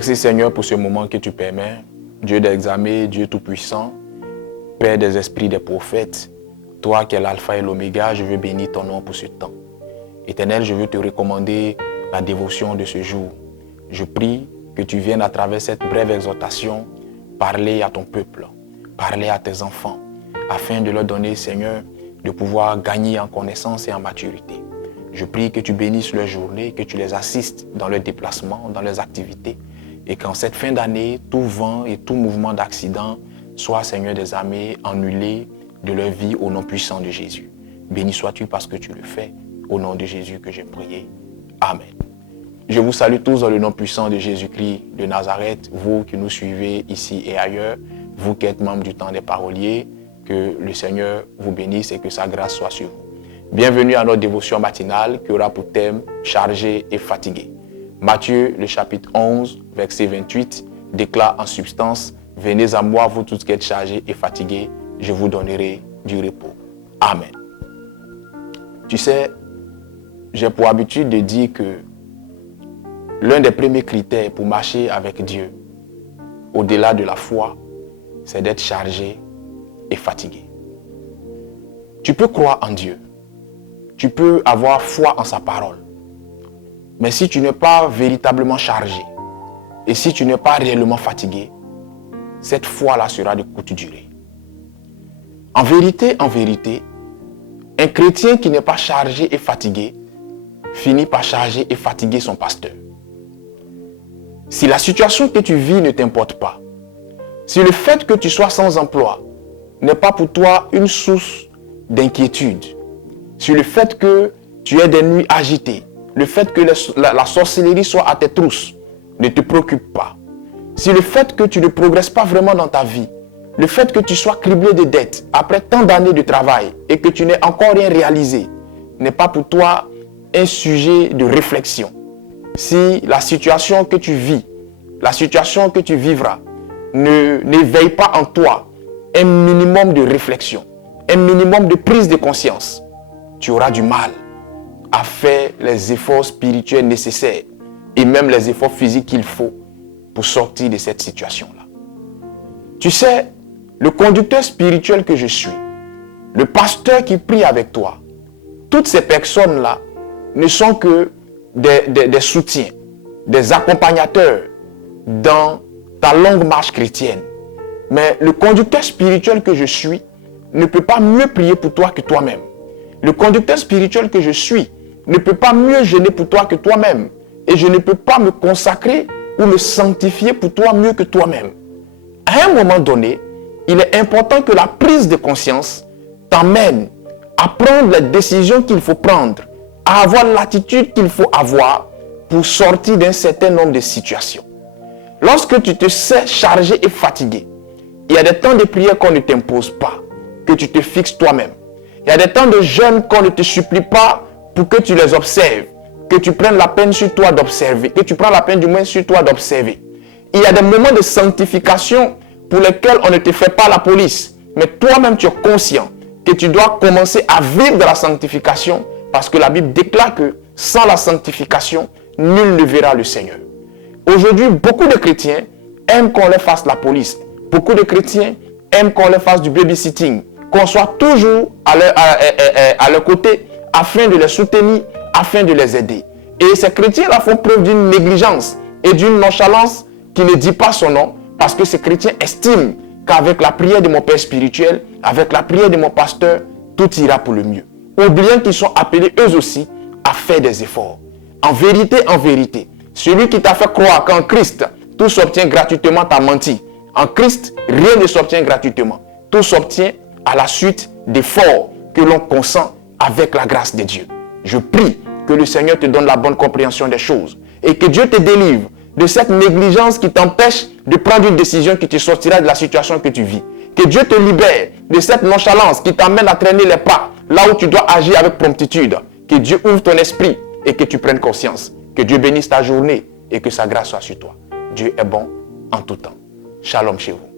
Merci Seigneur pour ce moment que tu permets. Dieu d'examen, Dieu tout-puissant, Père des esprits des prophètes, toi qui es l'alpha et l'oméga, je veux bénir ton nom pour ce temps. Éternel, je veux te recommander la dévotion de ce jour. Je prie que tu viennes à travers cette brève exhortation parler à ton peuple, parler à tes enfants, afin de leur donner, Seigneur, de pouvoir gagner en connaissance et en maturité. Je prie que tu bénisses leur journée, que tu les assistes dans leurs déplacements, dans leurs activités, et qu'en cette fin d'année, tout vent et tout mouvement d'accident soit, Seigneur des armées, annulé de leur vie au nom puissant de Jésus. Béni sois-tu parce que tu le fais, au nom de Jésus que j'ai prié. Amen. Je vous salue tous dans le nom puissant de Jésus-Christ de Nazareth, vous qui nous suivez ici et ailleurs, vous qui êtes membres du temps des paroliers, que le Seigneur vous bénisse et que sa grâce soit sur vous. Bienvenue à notre dévotion matinale qui aura pour thème « Chargé et fatigué ». Matthieu, le chapitre 11, verset 28, déclare en substance « Venez à moi, vous tous qui êtes chargés et fatigués, je vous donnerai du repos. » Amen. Tu sais, j'ai pour habitude de dire que l'un des premiers critères pour marcher avec Dieu, au-delà de la foi, c'est d'être chargé et fatigué. Tu peux croire en Dieu. Tu peux avoir foi en sa parole. Mais si tu n'es pas véritablement chargé et si tu n'es pas réellement fatigué, cette foi-là sera de courte durée. En vérité, un chrétien qui n'est pas chargé et fatigué finit par charger et fatiguer son pasteur. Si la situation que tu vis ne t'importe pas, si le fait que tu sois sans emploi n'est pas pour toi une source d'inquiétude, si le fait que tu aies des nuits agitées, le fait que la sorcellerie soit à tes trousses ne te préoccupe pas, si le fait que tu ne progresses pas vraiment dans ta vie, le fait que tu sois criblé de dettes après tant d'années de travail et que tu n'aies encore rien réalisé n'est pas pour toi un sujet de réflexion, si la situation que tu vis, la situation que tu vivras n'éveille pas en toi un minimum de réflexion, un minimum de prise de conscience, tu auras du mal à faire les efforts spirituels nécessaires et même les efforts physiques qu'il faut pour sortir de cette situation-là. Tu sais, le conducteur spirituel que je suis, le pasteur qui prie avec toi, toutes ces personnes-là ne sont que des soutiens, des accompagnateurs dans ta longue marche chrétienne. Mais le conducteur spirituel que je suis ne peut pas mieux prier pour toi que toi-même. Le conducteur spirituel que je suis ne peut pas mieux jeûner pour toi que toi-même. Et je ne peux pas me consacrer ou me sanctifier pour toi mieux que toi-même. À un moment donné, il est important que la prise de conscience t'amène à prendre les décisions qu'il faut prendre, à avoir l'attitude qu'il faut avoir pour sortir d'un certain nombre de situations. Lorsque tu te sais chargé et fatigué, il y a des temps de prière qu'on ne t'impose pas, que tu te fixes toi-même. Il y a des temps de jeûne qu'on ne te supplie pas pour que tu les observes, que tu prennes la peine sur toi d'observer, que tu prends la peine du moins sur toi d'observer. Il y a des moments de sanctification pour lesquels on ne te fait pas la police, mais toi-même tu es conscient que tu dois commencer à vivre de la sanctification parce que la Bible déclare que sans la sanctification, nul ne verra le Seigneur. Aujourd'hui, beaucoup de chrétiens aiment qu'on leur fasse la police. Beaucoup de chrétiens aiment qu'on leur fasse du babysitting, qu'on soit toujours à leur côté afin de les soutenir, afin de les aider. Et ces chrétiens-là font preuve d'une négligence et d'une nonchalance qui ne dit pas son nom parce que ces chrétiens estiment qu'avec la prière de mon père spirituel, avec la prière de mon pasteur, tout ira pour le mieux. Oubliant qu'ils sont appelés eux aussi à faire des efforts. En vérité, celui qui t'a fait croire qu'en Christ, tout s'obtient gratuitement t'a menti. En Christ, rien ne s'obtient gratuitement. Tout s'obtient à la suite d'efforts que l'on consent avec la grâce de Dieu. Je prie que le Seigneur te donne la bonne compréhension des choses et que Dieu te délivre de cette négligence qui t'empêche de prendre une décision qui te sortira de la situation que tu vis. Que Dieu te libère de cette nonchalance qui t'amène à traîner les pas là où tu dois agir avec promptitude. Que Dieu ouvre ton esprit et que tu prennes conscience. Que Dieu bénisse ta journée et que sa grâce soit sur toi. Dieu est bon en tout temps. Shalom chez vous.